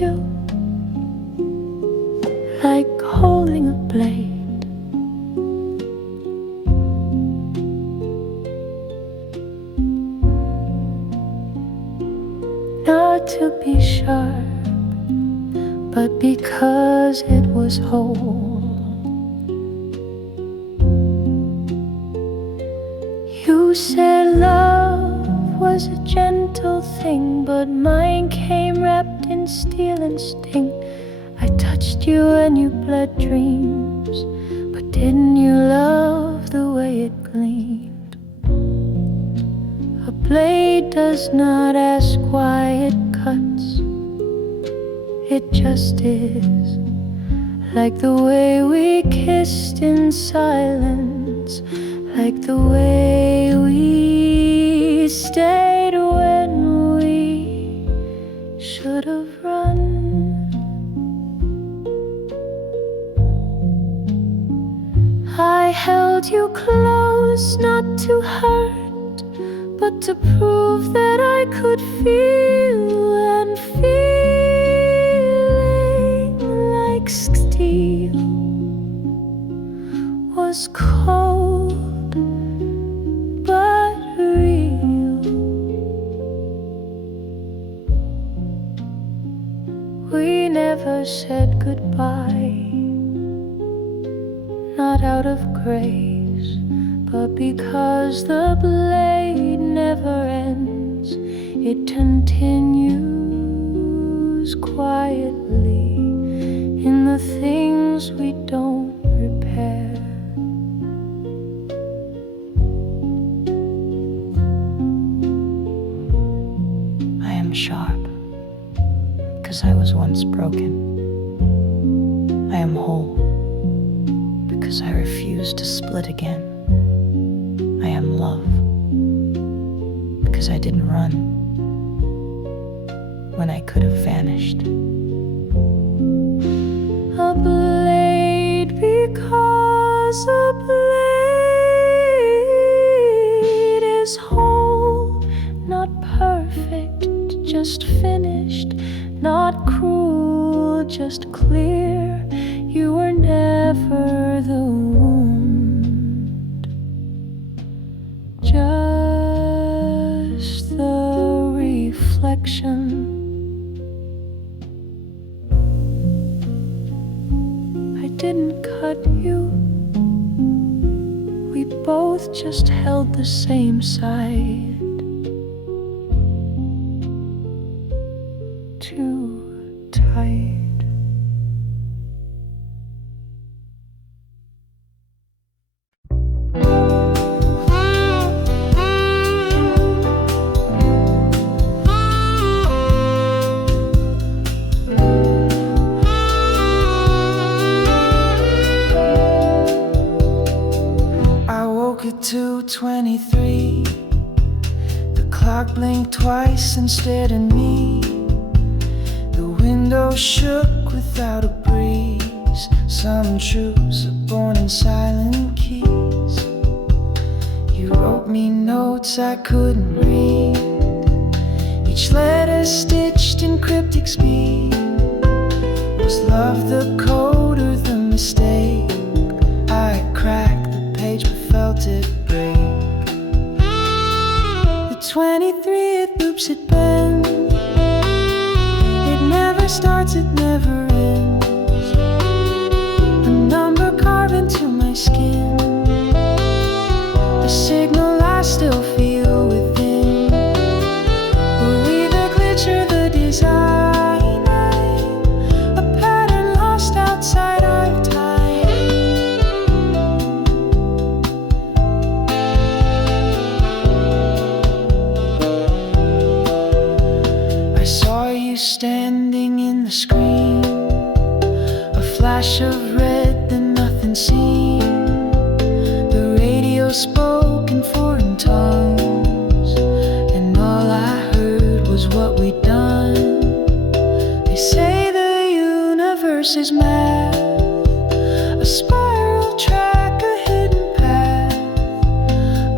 you like holding a blade. Not to be sharp, but because it was whole. You said love was a gentle thing, but mine came wrapped in steel and sting. I touched you and you bled dreams, but didn't you love the way it gleamed? A blade does not ask why it cuts, it just is. Like the way we kissed in silence, like the way we stayed when we should have run. I held you close, not to hurt, but to prove that I could feel, and feeling like steel was cold but real. We never said goodbye, not out of grace, but because the blade never ends, it continues quietly in the things we don't repair. I am sharp because I was once broken. I am whole because I refuse to split again. I am love because I didn't run when I could have vanished. A blade because a blade is whole, not perfect, just finished, not cruel, just clear. You were never the wound, just the reflection. I didn't cut you, we both just held the same side. Too tight. At 2:23, the clock blinked twice and stared at me. The window shook without a breeze. Some truths are born in silent keys. You wrote me notes I couldn't read, each letter stitched in cryptic speed. Was love the code or the mistake? I cracked the page but felt it break. The 23, it loops, it bends, it never starts, it never ends. A number carved into my skin, a signal I still feel within. Were we the glitch or the design? A pattern lost outside our time. I saw you standing in the screen, a flash of red, then nothing seen. The radio spoke in foreign tongues, and all I heard was what we'd done. They say the universe is math, a spiral track, a hidden path.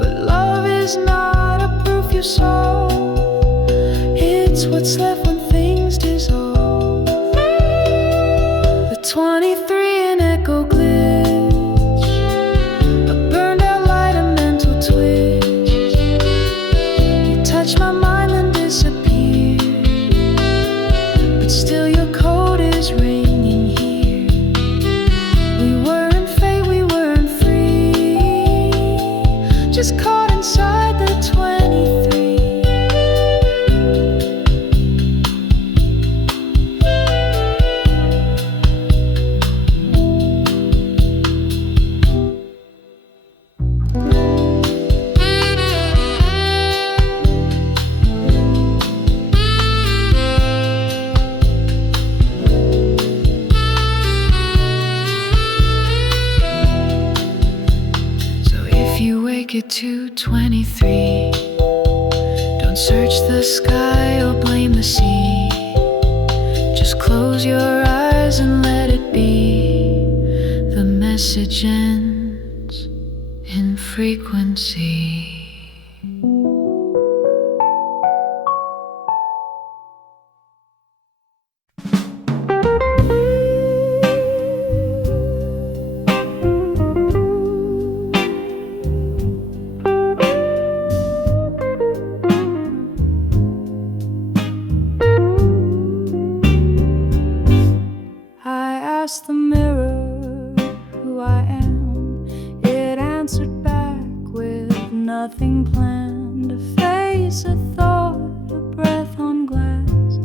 But love is not a proof you saw, it's what's left when things dissolve. to 23. Don't search the sky or blame the sea. Just close your eyes and let it be. The message ends in frequency. Asked the mirror who I am. It answered back with nothing planned. A face, a thought, a breath on glass,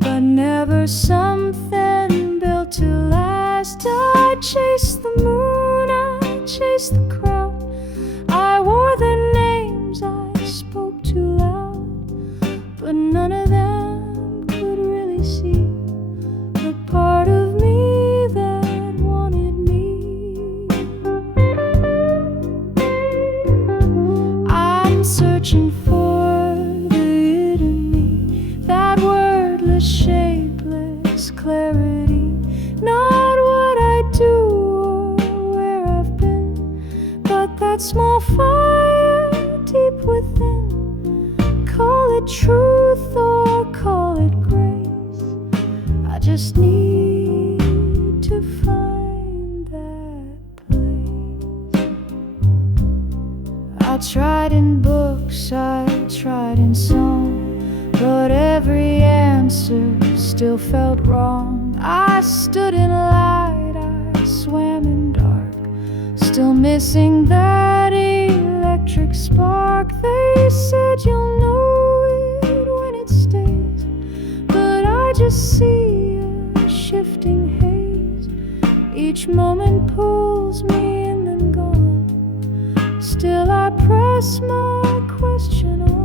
but never something built to last. I chased the moon, I chased the crowd. I wore their names, I spoke too loud, but none of them could really see the part of me that wanted me. I'm searching for the hidden me, that wordless, shapeless clarity. Not what I do or where I've been, but that small fire deep within. Call it truth or call it grace, I just need to find that place. I tried in books, I tried in song, but every answer still felt wrong. I stood in light, I swam in dark, still missing that electric spark. They said you'll know it when it stays, but I just see a shifting haze. Each moment pulls me in and gone. Still I press my question on.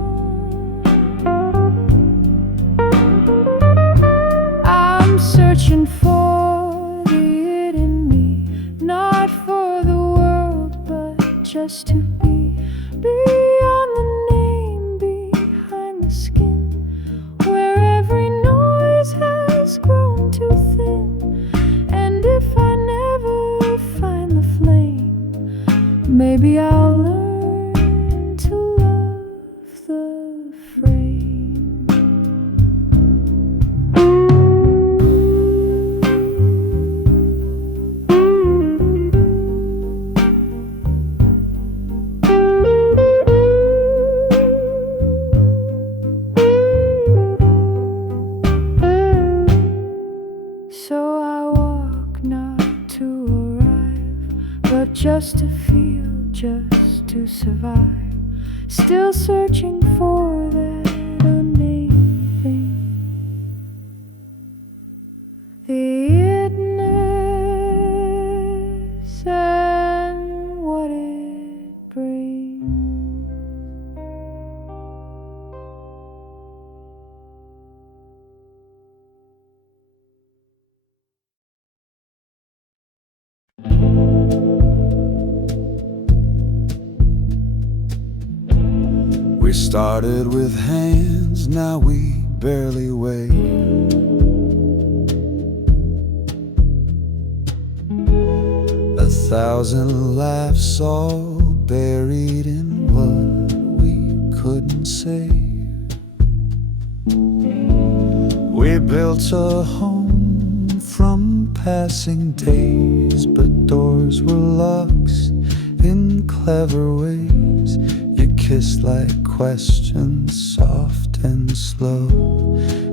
I'm searching for the hidden me, not for the world, but just to be beyond the name, behind the skin, where every noise has grown too thin. And if I never find the flame, maybe I'll learn to love the frame. So I walk not to arrive, but just to feel, just to survive. Still searching for that unnamed thing, the itness and what it brings. We started with hands, now we barely wave. 1,000 laughs all buried in what we couldn't save. We built a home from passing days, but doors were locks in clever ways. You kissed like questions, soft and slow,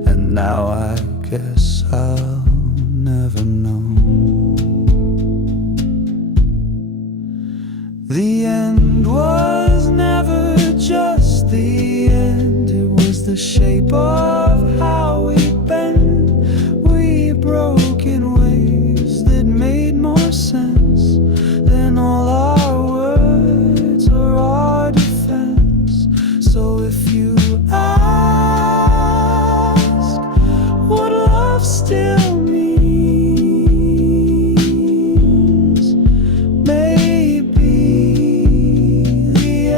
and now I guess I'll never know. The end was never just the end, it was the shape of how we bend. We broke in ways that made more sense than all our words or our defense. So if you ask what love still means, maybe the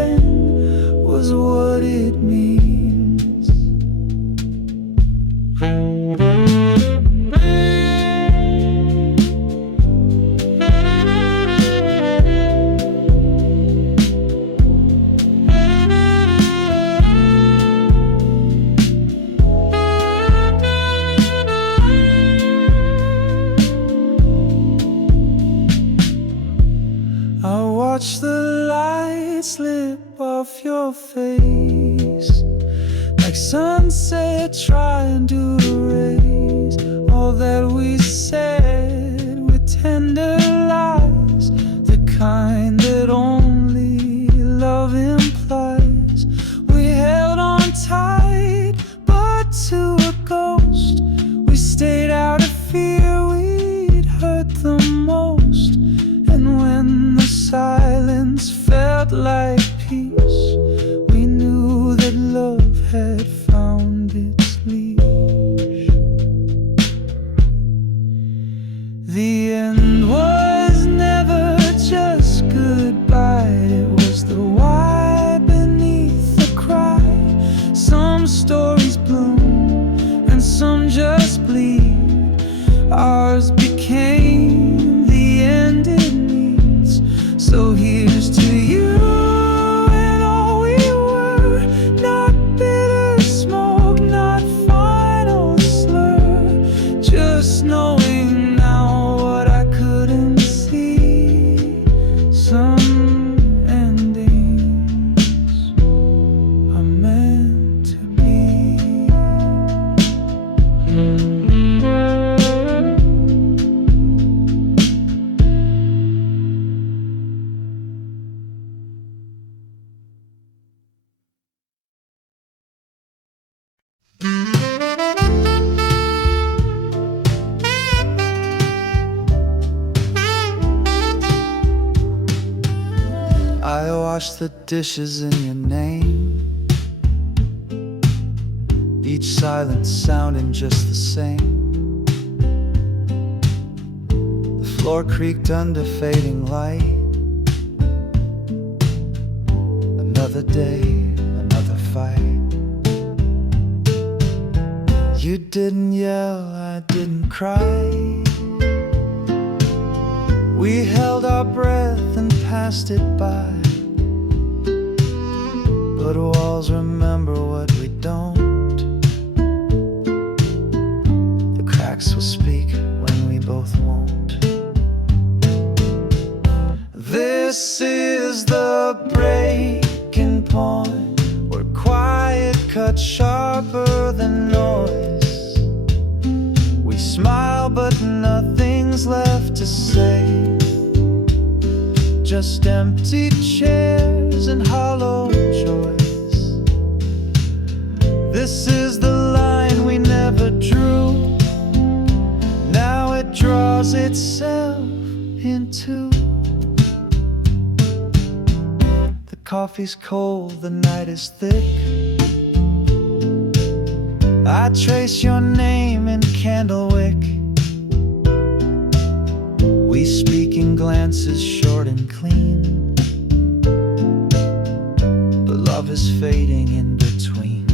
like sunset trying to erase all that we said with tender lies, the kind that only love implies. We held on tight, but to a ghost. We stayed out of fear we'd hurt the most. And when the silence felt like peace, we knew that love had found its leash. The end was never just goodbye. It was the why beneath the cry. Some stories bloom and some just bleed. Ours became the end it needs. So here's to you and all we were. Not bitter smoke, not final slur. Just knowing now what I couldn't see. Some endings are meant to be. I wash the dishes in your name, each silence sounding just the same. The floor creaked under fading light. Another day, another fight. You didn't yell, I didn't cry. We held our breath and passed it by. But walls remember what we don't. The cracks will speak when we both won't. This is the breaking point, where quiet cuts sharper than noise. We smile but nothing's left to say. Just empty chairs and hollow joys. This is the line we never drew. Now it draws itself into. The coffee's cold, the night is thick. I trace your name in candlewick. We speak in glances short and clean, but love is fading in between.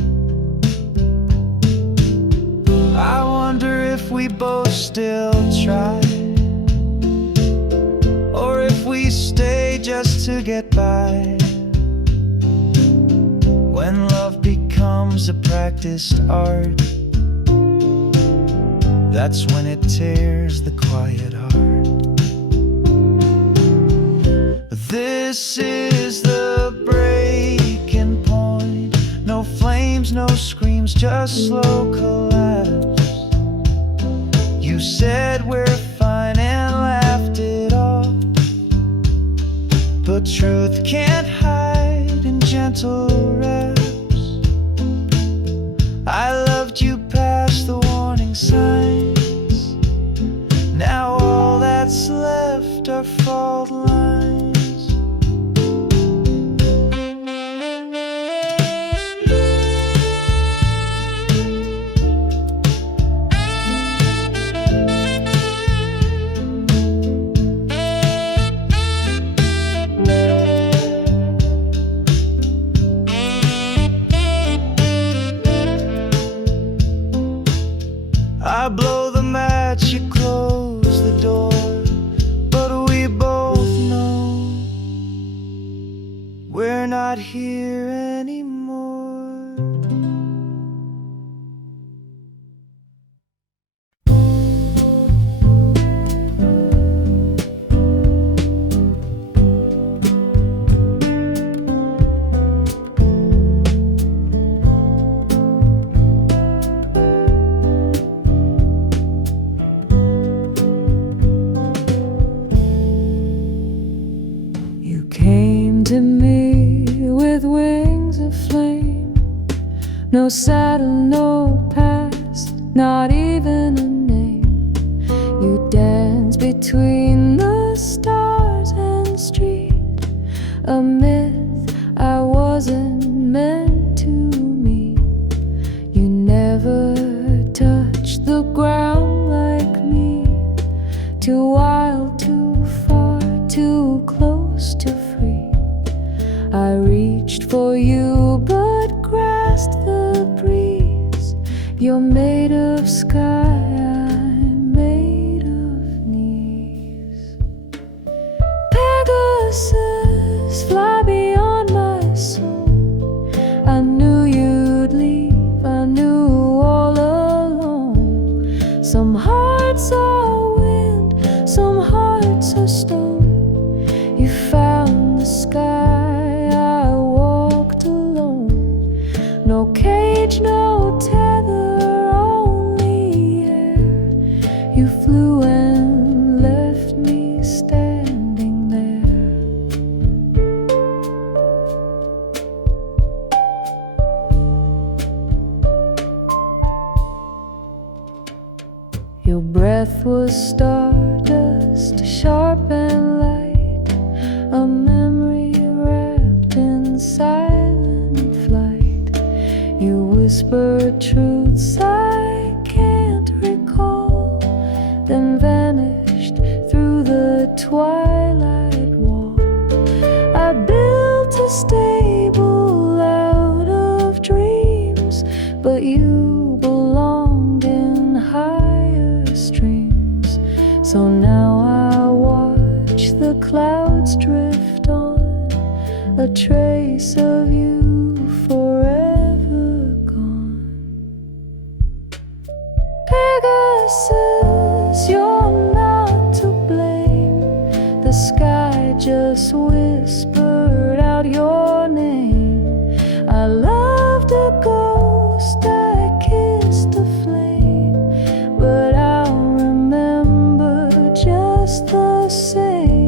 I wonder if we both still try, or if we stay just to get by. When love becomes a practiced art, that's when it tears the quiet heart. This is the breaking point. No flames, no screams, just slow collapse. You said we're fine and laughed it off, but truth can't hide in gentle raps. I loved you past the warning signs. Now all that's left are fault lines. I blow the match, you close the door, but we both know we're not here anymore. No saddle, no past, not even a name. You dance between the stars and street. A myth I wasn't meant to meet. You never touched the ground like me. Too wild, too far, too close to free. I reached for you but grasped the breeze. You're made of sky, I'm made of knees. Pegasus, fly beyond my soul. I knew you'd leave, I knew all along. Some hearts are wind, some hearts are stone. You found the sky, I walked alone. No cage, no tether, only air. You flew and left me standing there. Your breath was stardust, sharp and light, a memory wrapped in silent flight. You whispered truths I can't recall, then vanished through the twilight wall. I built a stable out of dreams, but you belonged in higher streams. So now I watch the clouds drift on, a trace of you forever gone. Pegasus, you're not to blame. The sky just whispered out your name. I loved a ghost, I kissed a flame, but I'll remember just the same.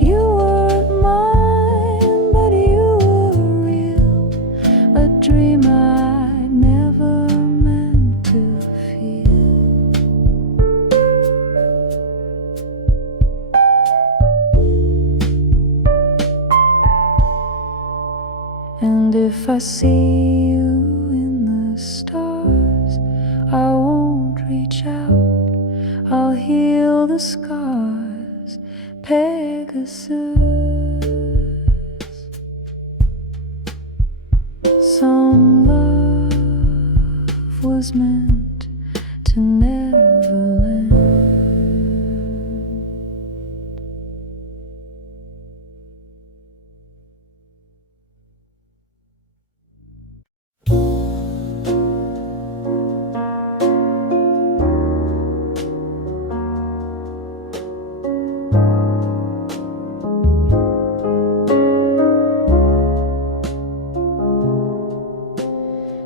You weren't mine, but you were real, a dream I never meant to feel. And if I see you in the stars, I won't reach out, I'll heal the scars. Pegasus, some love was meant to never land.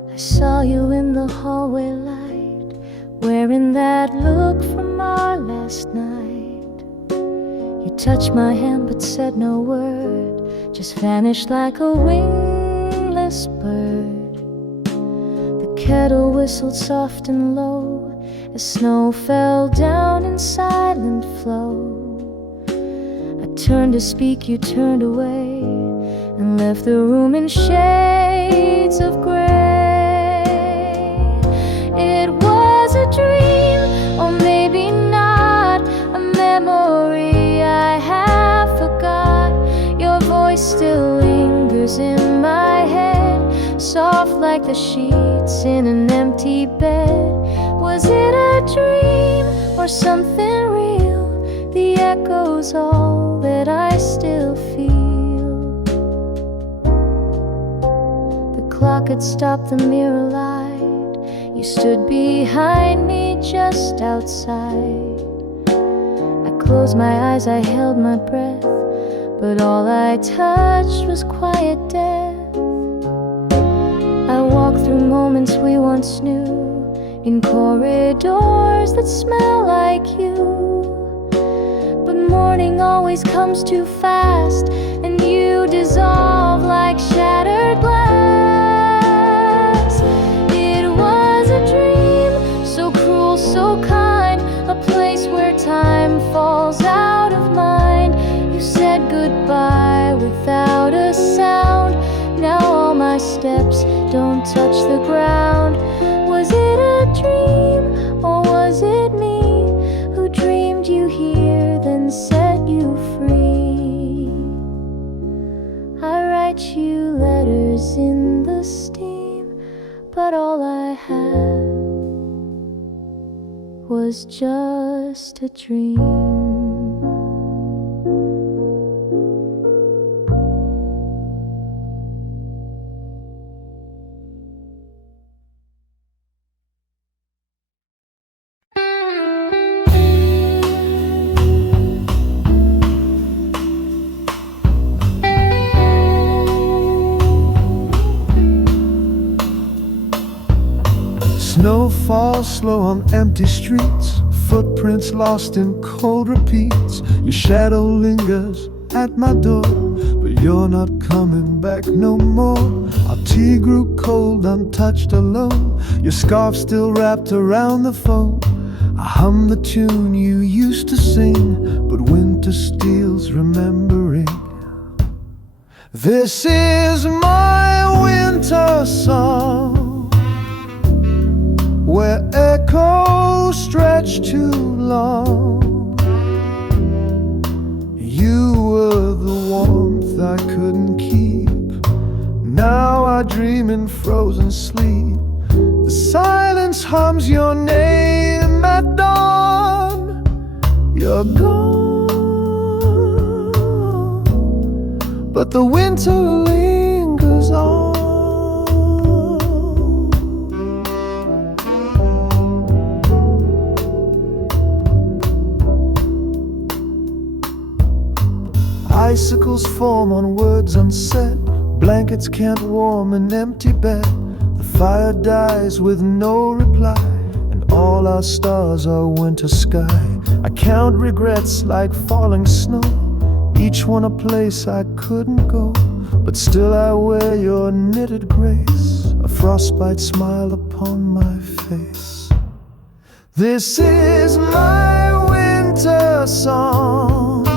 I saw you in the hallway light, wearing that look from our last night. You touched my hand but said no word, just vanished like a wingless bird. The kettle whistled soft and low as snow fell down in silent flow. I turned to speak, you turned away and left the room in shades of gray. It was a dream, or maybe not, a memory I have forgot. Your voice still lingers in my head, soft like the sheets in an empty bed. Was it a dream or something real? The echo's all that I still feel. The clock had stopped the mirror light. You stood behind me just outside. I closed my eyes, I held my breath, but all I touched was quiet death. I walked through moments we once knew, in corridors that smell like you. But morning always comes too fast, and you dissolve like shattered glass. touch the ground. Was it a dream, or was it me who dreamed you here, then set you free? I write you letters in the steam, but all I had was just a dream. Snow falls slow on empty streets, footprints lost in cold repeats. Your shadow lingers at my door, but you're not coming back no more. Our tea grew cold, untouched, alone. Your scarf still wrapped around the phone. I hum the tune you used to sing, but winter steals remembering. This is my winter song, where echoes stretch too long. You were the warmth I couldn't keep. Now I dream in frozen sleep. The silence hums your name at dawn. You're gone, but the winter lingers on. Icicles form on words unsaid. Blankets can't warm an empty bed. The fire dies with no reply, and all our stars are winter sky. I count regrets like falling snow, each one a place I couldn't go. But still I wear your knitted grace, a frostbite smile upon my face. This is my winter song,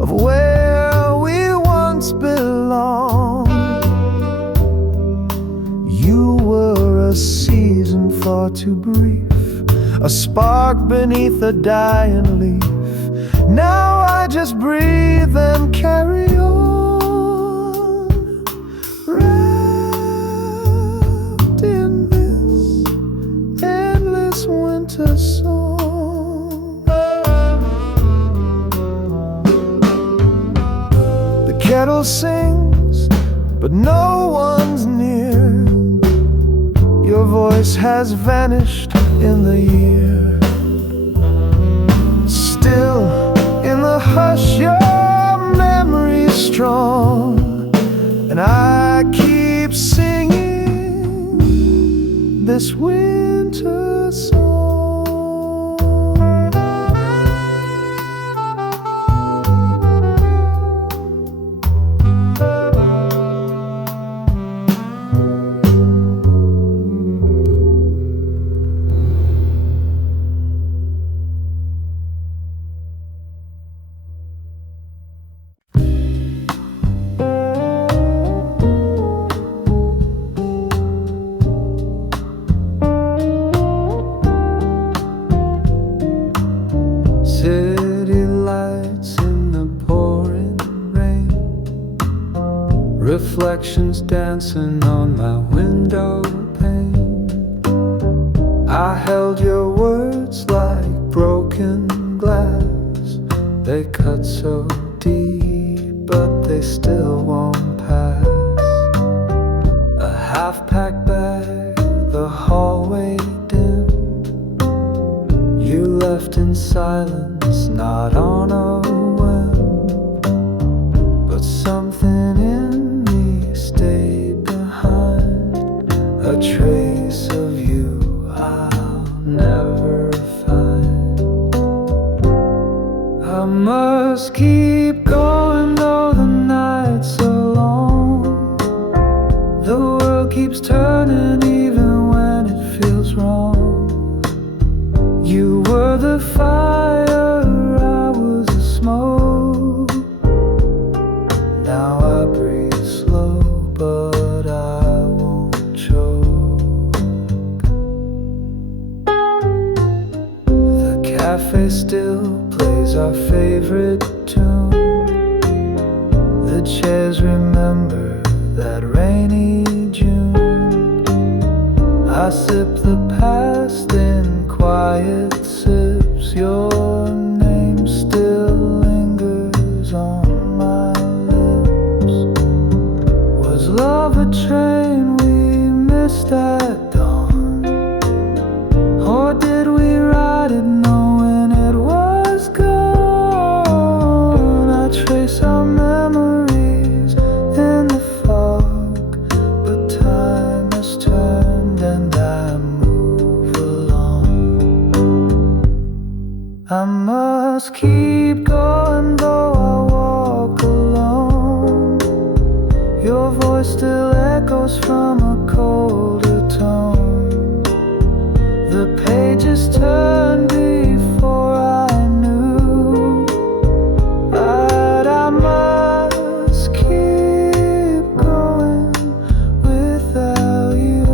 of where we once belonged. You were a season far too brief, a spark beneath a dying leaf. Now I just breathe and carry on, wrapped in this endless winter song. Kettle sings, but no one's near. Your voice has vanished in the year. Still, in the hush, your memory's strong, and I keep singing this winter song. City lights in the pouring rain, reflections dancing on my window pane. I held your words like broken glass. They cut so deep, but they still won't pass. A half-packed bag, the hallway dim. You left in silence, not on a whim, but something in me stayed behind, a trace of you I'll never find. I must keep going though the nights are long. The world keeps turning even when it feels wrong. You were the fire, I was the smoke. Now I breathe slow, but I cafe still plays our favorite tune. The chairs remember that rainy June. I sip the past in quiet sips. Your name still lingers on my lips. Was love a train we missed at dawn? Or did we ride it knowing it was gone? I trace our memories in the fog, but time has turned and I move along. I must keep going though I walk alone. Your voice still echoes from a colder tone. The pages turned before I knew, but I must keep going without you.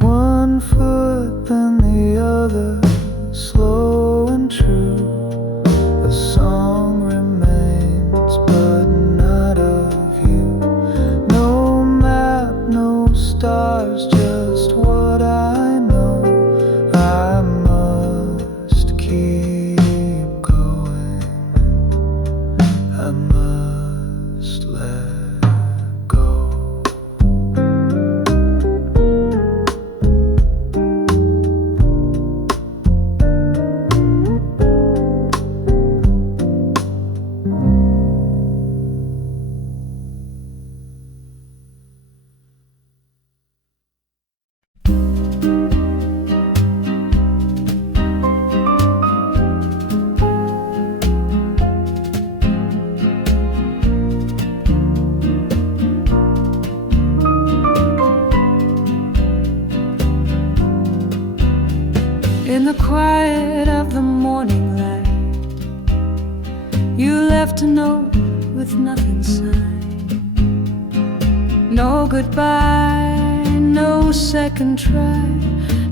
One foot then the other, slow and true. A song remains, but not of you. No map, no stars, just what I know. I must keep going. I must let go. In the quiet of the morning light, you left a note with nothing signed. No goodbye, no second try,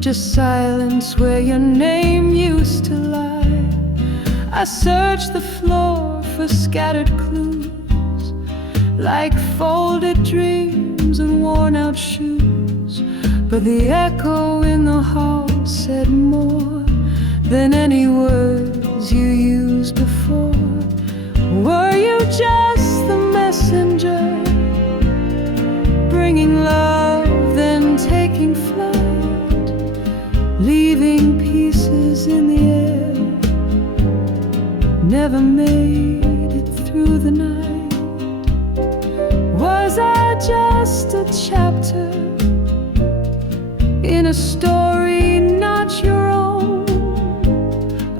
just silence where your name used to lie. I searched the floor for scattered clues, like folded dreams and worn out shoes, but the echo in the hall said more than any words you used before. Were you just the messenger, bringing love then taking flight, leaving pieces in the air, never made it through the night? Was I just a chapter in a story not your own?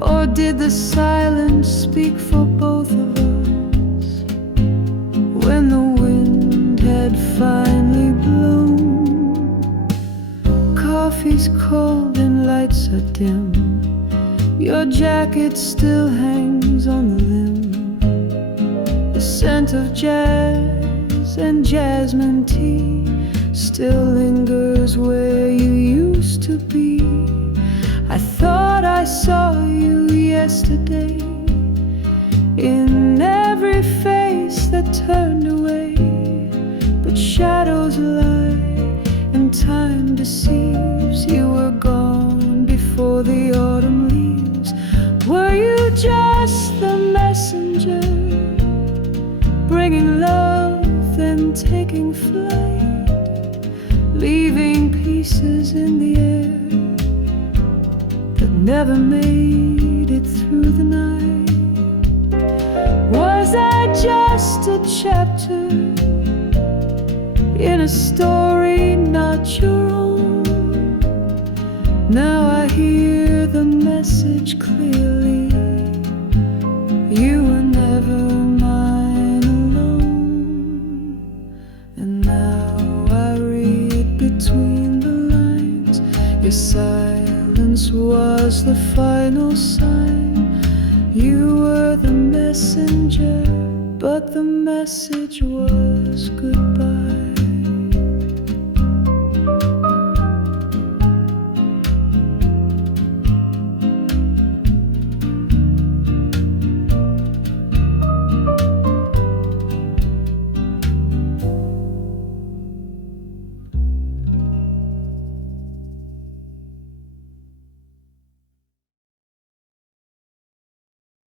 Or did the silence speak for both of us when the wind had finally blown? Coffee's cold and lights are dim, your jacket still hangs on the limb. The scent of jazz and jasmine tea still lingers where you used to be. I thought I saw you yesterday in every face that turned away, but shadows lie and time deceives. You were gone before the autumn leaves. Were you just the messenger, bringing love then taking flight, leaving pieces in the air that never made it through the night? Was I just a chapter in a story not your own? Now I hear the message clearly, you were never mine alone. And now I read between the lines, your silence was the final sign. You were the messenger, but the message was goodbye.